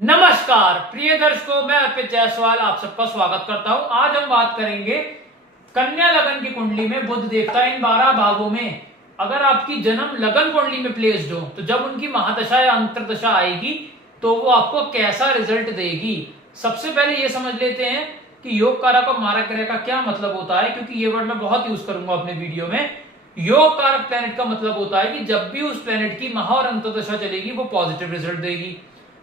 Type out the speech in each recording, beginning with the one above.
नमस्कार प्रिय दर्शकों, मैं अर्पित जायसवाल आप सबका स्वागत करता हूं। आज हम बात करेंगे कन्या लगन की कुंडली में बुध देवता इन 12 भागों में अगर आपकी जन्म लगन कुंडली में प्लेस्ड हो तो जब उनकी महादशा या अंतरदशा आएगी तो वो आपको कैसा रिजल्ट देगी। सबसे पहले ये समझ लेते हैं कि योग कारक और मारक ग्रह का क्या मतलब होता है, क्योंकि ये वर्ड मैं बहुत यूज करूंगा अपने वीडियो में। योग कारक प्लेनेट का मतलब होता है कि जब भी उस प्लेनेट की महा और अंतरदशा चलेगी वो पॉजिटिव रिजल्ट देगी।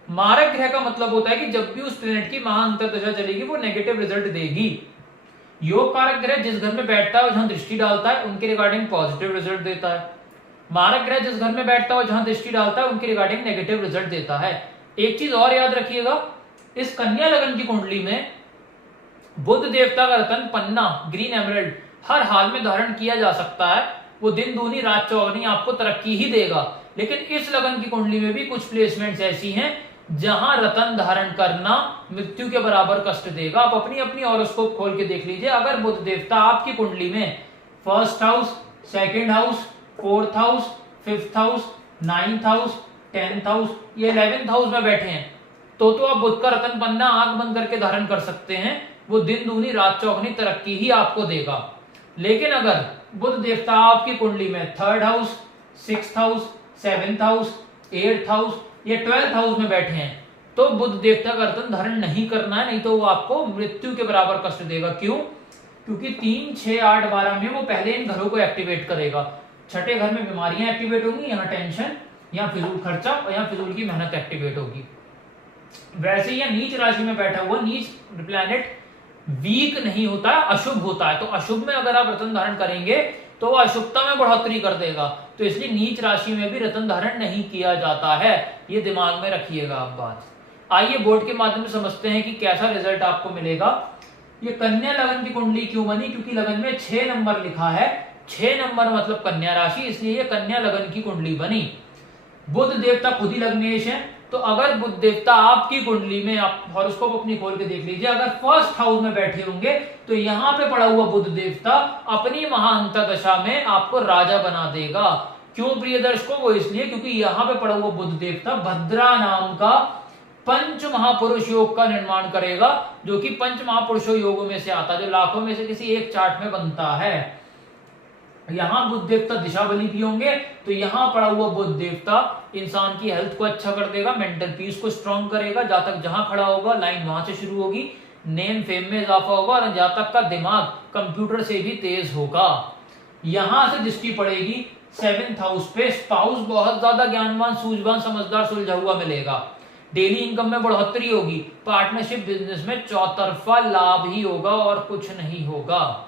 मारक ग्रह का मतलब होता है कि जब भी उस प्लेनेट की महा अंतरदशा चलेगी वो नेगेटिव रिजल्ट देगी। योग कारक ग्रह जिस घर में बैठता है जहां दृष्टि डालता है उनके रिगार्डिंग पॉजिटिव रिजल्ट देता है। मारक ग्रह जिस घर में बैठता है जहां दृष्टि डालता है उनके रिगार्डिंग नेगेटिव रिजल्ट देता है। एक चीज और याद रखिएगा, इस कन्या लगन की कुंडली में बुध देवता का रतन पन्ना ग्रीन एमरल्ड हर हाल में धारण किया जा सकता है। वो दिन दूनी रात चौगनी आपको तरक्की ही देगा। लेकिन इस लगन की कुंडली में भी कुछ प्लेसमेंट्स ऐसी हैं जहां रतन धारण करना मृत्यु के बराबर कष्ट देगा। आप अपनी अपनी हॉरोस्कोप खोल के देख लीजिए। अगर बुध देवता आपकी कुंडली में first house, second house, fourth house, fifth house, ninth house, 10th house या 11th हाउस में बैठे हैं तो आप बुध का रतन पन्ना आंख बंद करके धारण कर सकते हैं। वो दिन दूनी रात चौगनी तरक्की ही आपको देगा। लेकिन अगर बुध देवता आपकी कुंडली में third house, sixth house, 7th house, 8th house ये 12th हाउस में बैठे हैं तो बुध देवता का रतन धारण नहीं करना है, नहीं तो वो आपको मृत्यु के बराबर कष्ट देगा। क्यों? क्योंकि 3, 6, 8, 12 में वो पहले इन घरों को एक्टिवेट करेगा। छठे घर में बीमारियां एक्टिवेट होंगी, यहाँ टेंशन, यहाँ फिजूल खर्चा और यहाँ फिजूल की मेहनत एक्टिवेट होगी। वैसे ही नीच राशि में बैठा हुआ नीच प्लैनेट वीक नहीं होता है, अशुभ होता है। तो अशुभ में अगर आप रतन धारण करेंगे तो वो अशुभता में बढ़ोतरी कर देगा। तो इसलिए नीच राशि में भी रतन धारण नहीं किया जाता है, ये दिमाग में रखिएगा आप बात। आइए बोर्ड के माध्यम से समझते हैं कि कैसा रिजल्ट आपको मिलेगा। ये कन्या लगन की कुंडली क्यों बनी? क्योंकि लगन में 6 नंबर लिखा है। 6 नंबर मतलब कन्या राशि, इसलिए ये कन्या लगन की कुंडली बनी। बुध देवता खुद ही लग्नेश है, तो अगर बुध देवता आपकी कुंडली में, आप हॉरोस्कोप अपनी खोल के देख लीजिए, अगर फर्स्ट हाउस में बैठे होंगे तो यहाँ पे पड़ा हुआ बुध देवता अपनी महाअंतर दशा में आपको राजा बना देगा। क्यों प्रिय दर्शकों? वो इसलिए क्योंकि यहाँ पे पड़ा हुआ बुध देवता भद्रा नाम का पंच महापुरुष योग का निर्माण करेगा, जो कि पंच महापुरुषों योगों में से आता है, जो लाखों में से किसी एक चार्ट में बनता है। यहाँ बुध देवता दिशा बली भी होंगे तो यहाँ पड़ा हुआ बुध देवता इंसान की हेल्थ को अच्छा कर देगा, मेंटल पीस को स्ट्रॉन्ग करेगा। जातक जहां खड़ा होगा लाइन वहां से शुरू होगी, नेम फेम में इजाफा होगा और जातक का दिमाग कंप्यूटर से भी तेज होगा। यहां से दृष्टि पड़ेगी 7th हाउस पे, स्पाउस बहुत ज्यादा ज्ञानवान, सूझवान, समझदार, सुलझा हुआ मिलेगा। डेली इनकम में बढ़ोतरी होगी। पार्टनरशिप बिजनेस में चौतरफा लाभ ही होगा और कुछ नहीं होगा।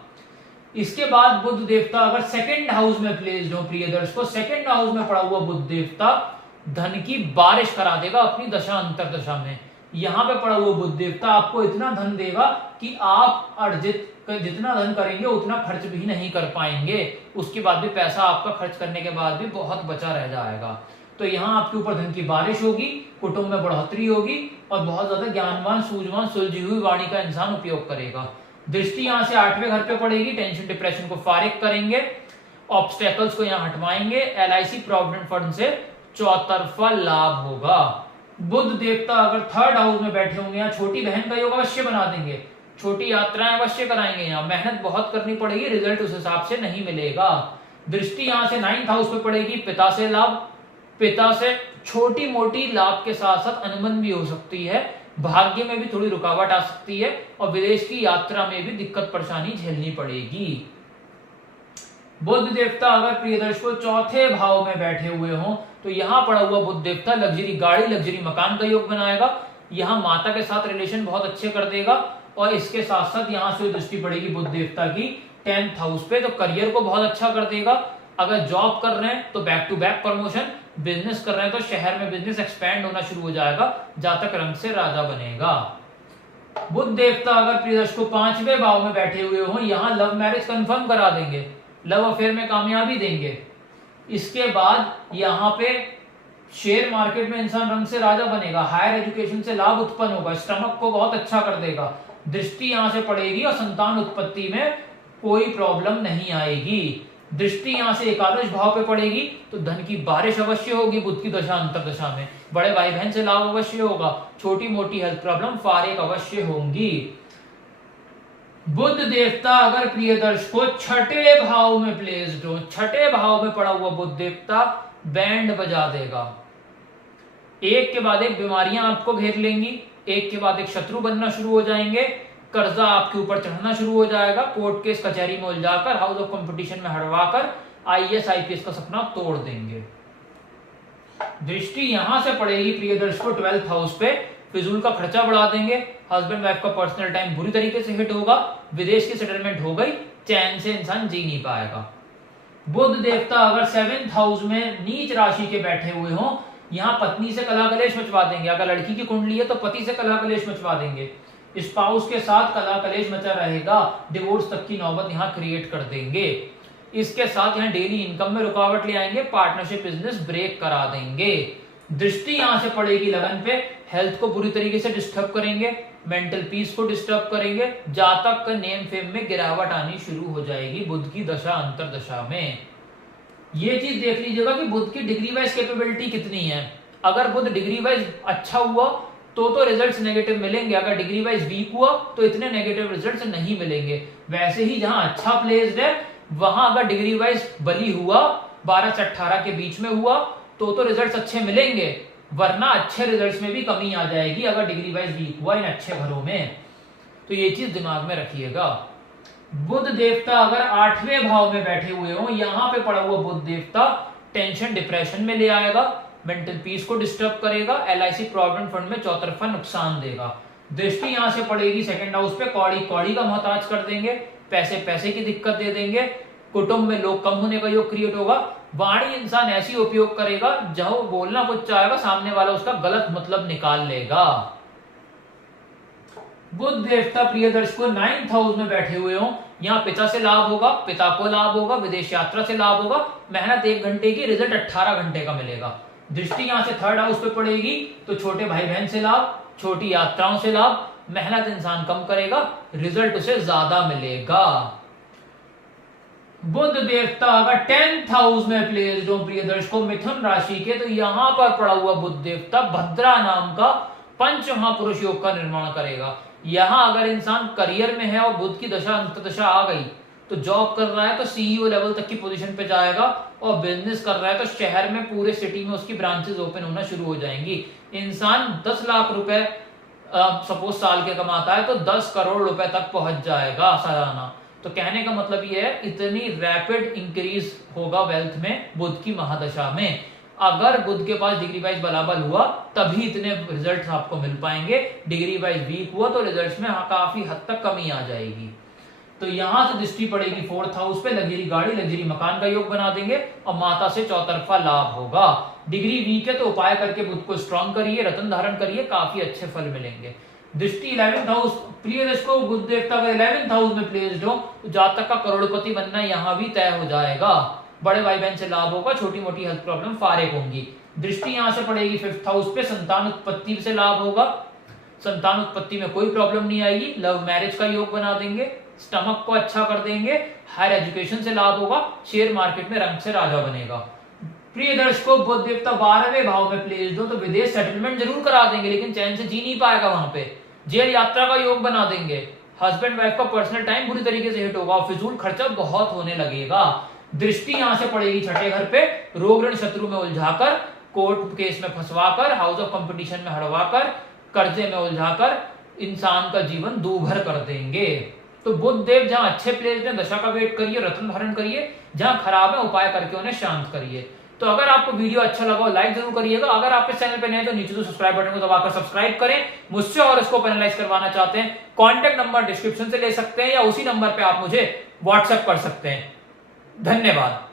इसके बाद बुध देवता अगर सेकंड हाउस में प्लेस्ड हो प्रिय दर्शकों, सेकंड हाउस में पड़ा हुआ बुध देवता धन की बारिश करा देगा अपनी दशा अंतर दशा में। यहां पे पड़ा हुआ बुध देवता आपको इतना धन देगा कि आप अर्जित जितना धन करेंगे उतना खर्च भी नहीं कर पाएंगे। उसके बाद भी पैसा आपका खर्च करने के बाद भी बहुत बचा रह जाएगा। तो यहाँ आपके ऊपर धन की बारिश होगी, कुटुंब में बढ़ोतरी होगी और बहुत ज्यादा ज्ञानवान, सूझवान, सुलझी हुई वाणी का इंसान उपयोग करेगा। दृष्टि यहां से 8वें घर पे पड़ेगी, टेंशन डिप्रेशन को फारिग करेंगे, ऑब्स्टेकल्स को यहां हटवाएंगे। LIC प्रोविडेंट फंड से चौतरफा लाभ होगा। बुध देवता अगर थर्ड हाउस में बैठे होंगे यहाँ छोटी बहन का योग अवश्य बना देंगे, छोटी यात्राएं अवश्य कराएंगे। यहाँ मेहनत बहुत करनी पड़ेगी, रिजल्ट उस हिसाब से नहीं मिलेगा। दृष्टि यहां से 9th हाउस पे पड़ेगी, पिता से लाभ, पिता से छोटी मोटी लाभ के साथ साथ अनुबंध भी हो सकती है। भाग्य में भी थोड़ी रुकावट आ सकती है और विदेश की यात्रा में भी दिक्कत परेशानी झेलनी पड़ेगी। बुध देवता अगर प्रिय दर्शकों चौथे भाव में बैठे हुए हों तो यहाँ पड़ा हुआ बुध देवता लग्जरी गाड़ी, लग्जरी मकान का योग बनाएगा। यहाँ माता के साथ रिलेशन बहुत अच्छे कर देगा और इसके साथ साथ यहाँ से दृष्टि पड़ेगी बुध देवता की 10th हाउस पे, तो करियर को बहुत अच्छा कर देगा। अगर जॉब कर रहे हैं तो back to back promotion, business कर रहे हैं तो शहर में बिजनेस एक्सपेंड होना शुरू हो जाएगा, जातक रंग से राजा बनेगा। बुध देवता अगर प्रिय दर्शकों 5वें भाव में बैठे हुए हो, यहाँ लव मैरिज कंफर्म करा देंगे, लव अफेयर में कामयाबी देंगे। इसके बाद यहाँ पे शेयर मार्केट में इंसान रंग से राजा बनेगा, हायर एजुकेशन से लाभ उत्पन्न होगा, स्टमक को बहुत अच्छा कर देगा। दृष्टि यहाँ से पड़ेगी और संतान उत्पत्ति में कोई प्रॉब्लम नहीं आएगी। दृष्टि यहाँ से एकादश भाव पे पड़ेगी तो धन की बारिश अवश्य होगी बुध की दशा अंतर दशा में, बड़े भाई बहन से लाभ अवश्य होगा, छोटी मोटी हेल्थ प्रॉब्लम फारिग अवश्य होंगी। बुध देवता अगर प्रिय दर्शकों छठे भाव में प्लेस्ड हो, छठे भाव में पड़ा हुआ बुध देवता बैंड बजा देगा। एक के बाद एक बीमारियां आपको घेर लेंगी, एक के बाद एक शत्रु बनना शुरू हो जाएंगे, कर्जा आपके ऊपर चढ़ना शुरू हो जाएगा, कोर्ट केस कचहरी में उलझाकर हाउस ऑफ कंपटीशन में हड़वाकर आईएएस आईपीएस का सपना तोड़ देंगे। दृष्टि यहां से पड़ेगी प्रिय दर्शकों 12th हाउस पे, फिजूल का खर्चा बढ़ा देंगे, हस्बैंड वाइफ का पर्सनल टाइम बुरी तरीके से हिट होगा, विदेश की सेटलमेंट हो गई, चैन से इंसान जी नहीं पाएगा। बुध देवता अगर 7th हाउस में नीच राशि के बैठे हुए हों, यहाँ पत्नी से कलह कलेश मचवा देंगे, अगर लड़की की कुंडली है तो पति से कलह कलेश मचवा देंगे, स्पाउस के साथ कलह कलेश मचा रहेगा, डिवोर्स तक की नौबत यहाँ क्रिएट कर देंगे। इसके साथ यहाँ डेली इनकम में रुकावट ले आएंगे, पार्टनरशिप बिजनेस ब्रेक करा देंगे। दृष्टि यहां से पड़ेगी लगन पे, हेल्थ को बुरी तरीके से डिस्टर्ब करेंगे, मेंटल पीस को डिस्टर्ब करेंगे, जातक का नेम फेम में गिरावट आनी शुरू हो जाएगी बुध की दशा अंतर दशा में। ये चीज देख लीजिएगा कि बुध की डिग्री वाइज कैपेबिलिटी कितनी है। अगर बुध डिग्री वाइज अच्छा हुआ तो रिजल्ट्स नेगेटिव मिलेंगे, अगर डिग्री वाइज वीक हुआ तो इतने नेगेटिव रिजल्ट्स नहीं मिलेंगे। वैसे ही जहां अच्छा प्लेस्ड है वहां अगर डिग्री वाइज बली हुआ 12 से 18 के बीच में हुआ तो रिजल्ट्स अच्छे मिलेंगे, वरना अच्छे रिजल्ट्स में भी कमी आ जाएगी अगर डिग्री वाइज वीक हुआ इन अच्छे घरों में। तो ये चीज दिमाग में रखिएगा। बुध देवता अगर 8वें भाव में बैठे हुए हो, यहां पे पड़ा हुआ बुध देवता टेंशन डिप्रेशन में ले आएगा, मेंटल पीस को डिस्टर्ब करेगा, एलआईसी प्रोविडेंट फंड में चौतरफा नुकसान देगा। दृष्टि यहां से पड़ेगी 2nd हाउस पे, कौड़ी कौड़ी का मोहताज कर देंगे, पैसे की दिक्कत दे देंगे, कुटुंब में लोग कम होने का योग क्रिएट होगा, वाणी इंसान ऐसी उपयोग करेगा जहां वो बोलना कुछ चाहेगा सामने वाला उसका गलत मतलब निकाल लेगा। बुध देवता प्रिय दर्शकों 9th हाउस में बैठे हुए हो, यहाँ पिता से लाभ होगा, पिता को लाभ होगा, विदेश यात्रा से लाभ होगा, मेहनत 1 घंटे की, रिजल्ट 18 घंटे का मिलेगा। दृष्टि यहां से 3rd हाउस पे पड़ेगी तो छोटे भाई बहन से लाभ, छोटी यात्राओं से लाभ, मेहनत इंसान कम करेगा, रिजल्ट उसे ज्यादा मिलेगा। बुध देवता अगर 10th हाउस में प्लेस्ड हो प्रिय दर्शकों मिथुन राशि के, तो यहां पर पड़ा हुआ बुध देवता भद्रा नाम का पंच महापुरुष योग का निर्माण करेगा। यहां अगर इंसान करियर में है और बुध की दशा अंतदशा आ गई तो जॉब कर रहा है तो सीईओ लेवल तक की पोजीशन पे जाएगा, और बिजनेस कर रहा है तो शहर में पूरे सिटी में उसकी ब्रांचेस ओपन होना शुरू हो जाएंगी। इंसान 10 लाख रुपए सपोज साल के कमाता है तो 10 करोड़ रुपए तक पहुंच जाएगा सालाना। तो कहने का मतलब ये है इतनी रैपिड इंक्रीज होगा वेल्थ में बुध की महादशा में। अगर बुध के पास डिग्री वाइज बलाबल हुआ तभी इतने रिजल्ट्स आपको मिल पाएंगे, डिग्री वाइज वीक हुआ तो रिजल्ट्स में काफी हद तक कमी आ जाएगी। तो यहां से दृष्टि पड़ेगी 4th हाउस पे, लग्जरी गाड़ी लग्जरी मकान का योग बना देंगे और माता से चौतरफा लाभ होगा। डिग्री वीक है तो उपाय करके बुध को स्ट्रॉन्ग करिए, रत्न धारण करिए, काफी अच्छे फल मिलेंगे। दृष्टि 11th हाउस प्रिय दर्शकों बुध देवता अगर 11th हाउस में प्लेस्ड हो तो जातक का करोड़पति बनना यहाँ भी तय हो जाएगा, बड़े भाई बहन से लाभ होगा, छोटी मोटी हेल्थ प्रॉब्लम फारिग होंगी। दृष्टि यहां से पड़ेगी 5th हाउस पे, संतान उत्पत्ति से लाभ होगा, संतान उत्पत्ति में कोई प्रॉब्लम नहीं आएगी, लव मैरिज का योग बना देंगे, स्टमक को अच्छा कर देंगे, हायर एजुकेशन से लाभ होगा, शेयर मार्केट में रंग से राजा बनेगा। प्रिय दर्शकों बुध देवता 12वें भाव में प्लेस्ड हो तो विदेश सेटलमेंट जरूर करा देंगे लेकिन चैन से जी नहीं पाएगा, वहां पे जेल यात्रा का योग बना देंगे, हस्बैंड वाइफ का पर्सनल टाइम बुरी तरीके से हिट होगा, फिजूल खर्चा बहुत होने लगेगा। दृष्टि यहां से पड़ेगी 6ठे घर पे, रोग ऋण शत्रु में उलझाकर, कोर्ट केस में फंसवाकर, हाउस ऑफ कंपटीशन में हड़वाकर, कर्जे में उलझाकर इंसान का जीवन दूभर कर देंगे। तो बुध देव जहां अच्छे प्लेस में दशा का वेट करिए, रत्न धारण करिए, जहां खराब है उपाय करके उन्हें शांत करिए। तो अगर आपको वीडियो अच्छा लगा हो लाइक जरूर करिएगा, अगर आप इस चैनल पे नए हैं तो नीचे जो सब्सक्राइब बटन को दबाकर सब्सक्राइब करें। मुझसे और इसको एनालाइज करवाना चाहते हैं कॉन्टैक्ट नंबर डिस्क्रिप्शन से ले सकते हैं या उसी नंबर पे आप मुझे व्हाट्सएप कर सकते हैं। धन्यवाद।